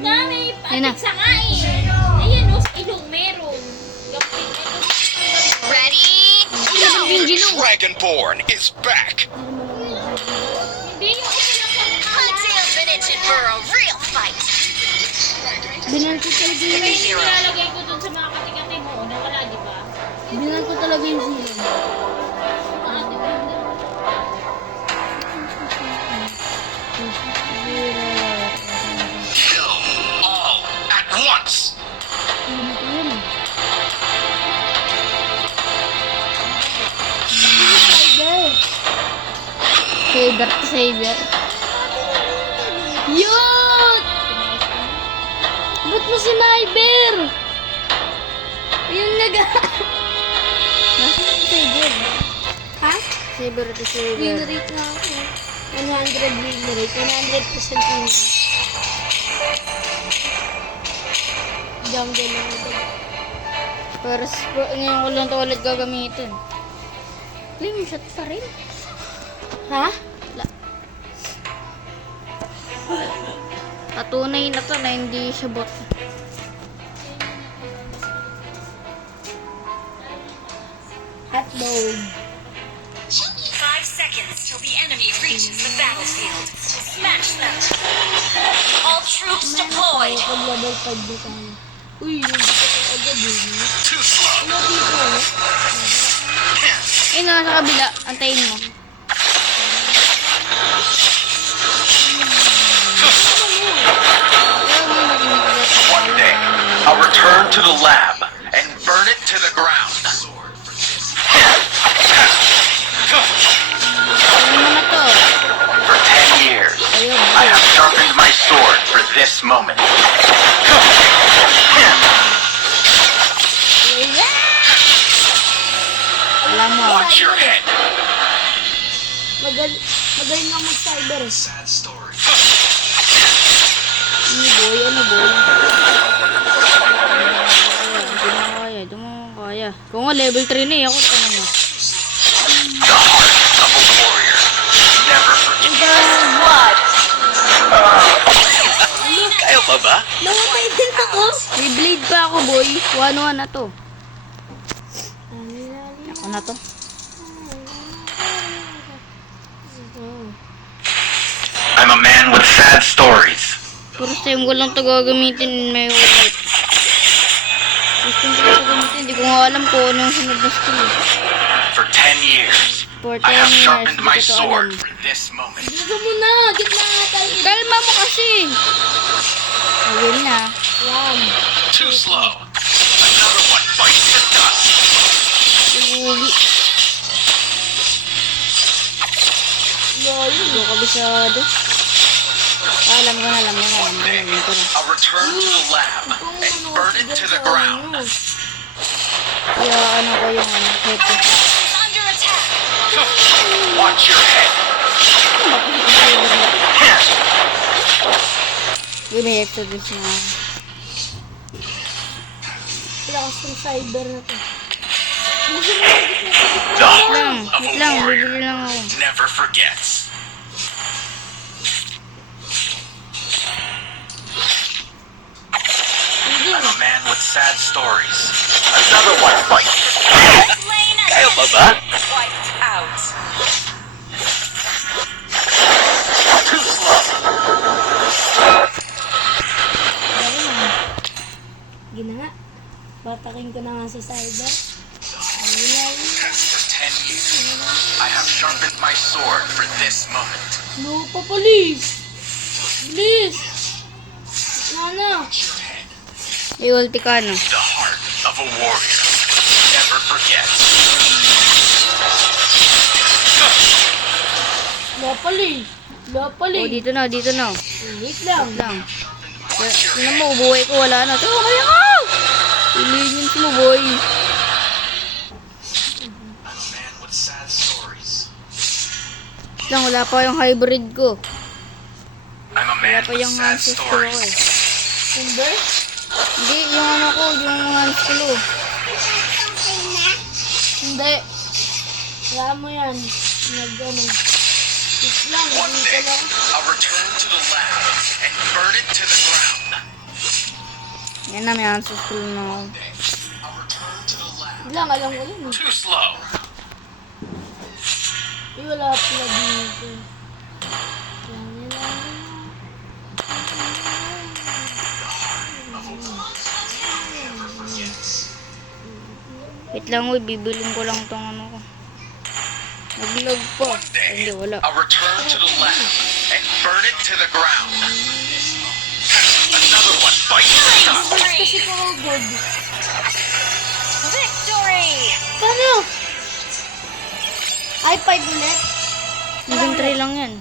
nga, may Ayun na. patik sa nga eh. Ayan o, sa ilong meron. Ready? Yung gilong. Dragonborn is back. Hindi, yung isa lang sa Huntail's been itching for a real fight. Binal ko talaga Kaya yung yung nilalagay ko dun sa mga katikati mo, nawala, di ba? Binal ko talaga yung zero. Kill all at once. Saber to saber. Yun! Ba't mo siniber? Yung Nasaan yung saber? Ha? Saber to saber. Win rate na ako. 100 win rate. 100% win rate. Jungle lang ito. Pero ngayon ko lang ito ulit gagamitin. Flame shot pa rin. Ha? Patunay na to na hindi siya bot. Hotdog. 5 seconds till the enemy reaches the battlefield. Smash them. All troops deployed. Pag level 5 na tayo. Uy, hindi ko agad eh. Too slow. Ano dito eh? Ayun na, sa kabila. Antayin mo. One day, I'll return to the lab and burn it to the ground. Ayun mo na to. For 10 years, Ayun. I have sharpened my sword for this moment. Alam mo. Watch your head. Magaling nga mag-cyber. Sad story. Ano boy? Ano boy? Hindi mo kaya. Hindi mo kaya. Kung nga level 3 na eh. Ako ito naman. The heart of a warrior. Never forget. Blood. Kayo pa ba? Namatay din ako. May blade pa ako boy. 1-1 na to. Ako na to. I'm a man with sad stories. First time ko lang ito gagamitin may white. First time ko lang ito gamitin. Hindi ko nga alam kung ano yung sunod na skill. For 10 years, For 10 I have years, sharpened hindi my ko to sword alam. for this moment. Dito mo na! Gitna nga tayo! Kalma mo kasi! Ayun na. Yan. Too slow. Another one bites the dust. Uwi. Hindi ko kabisado. Alam ko na. One day, I'll return to the lab and burn it to the ground. Kaya ano ko yung hepe. Is under attack. Watch your head. Yung may exodus na. Lakas ng cyber na to. The heart of Wait a lang, warrior bibili lang ako. never forgets. I'm a man with sad stories. Another one bites. Slain and Kayo pa ba? wiped out. Too slow. Gina nga. Batakin ko na nga si cyber. For 10 years, I have sharpened my sword for this moment. No, papalis! Bilis! Nana! I-ulti ka, no? The heart of a warrior never forgets. Lapali! Lapali! Oh, dito na. Wait lang. Tingnan mo, buhay ko, wala na. Tama, kaya ka! Ilinims mo, boy. I'm a man with sad stories. Lang, wala pa yung hybrid ko. I'm a Wala man pa with yung sad ancestor ko eh. stories. Timber? Hindi, yung ano ko, yung ancestor ko. Hindi. Wala mo yan. Nag-ano. Wait lang, One dito day, lang. I'll return to the lab and burn it to the ground. Yan na, may answer school na ako. Lang, alam ko yun. Too slow. Eh, wala pala dito. Wait lang, uy. Bibilin ko lang tong ano ko. Nag-log po. One day, Hindi, wala. I'll return to the lab and burn it to the ground. Another one bites the dust. Kasi ko ako good. Victory! Paano? I5 ulit? Season 3 lang yan.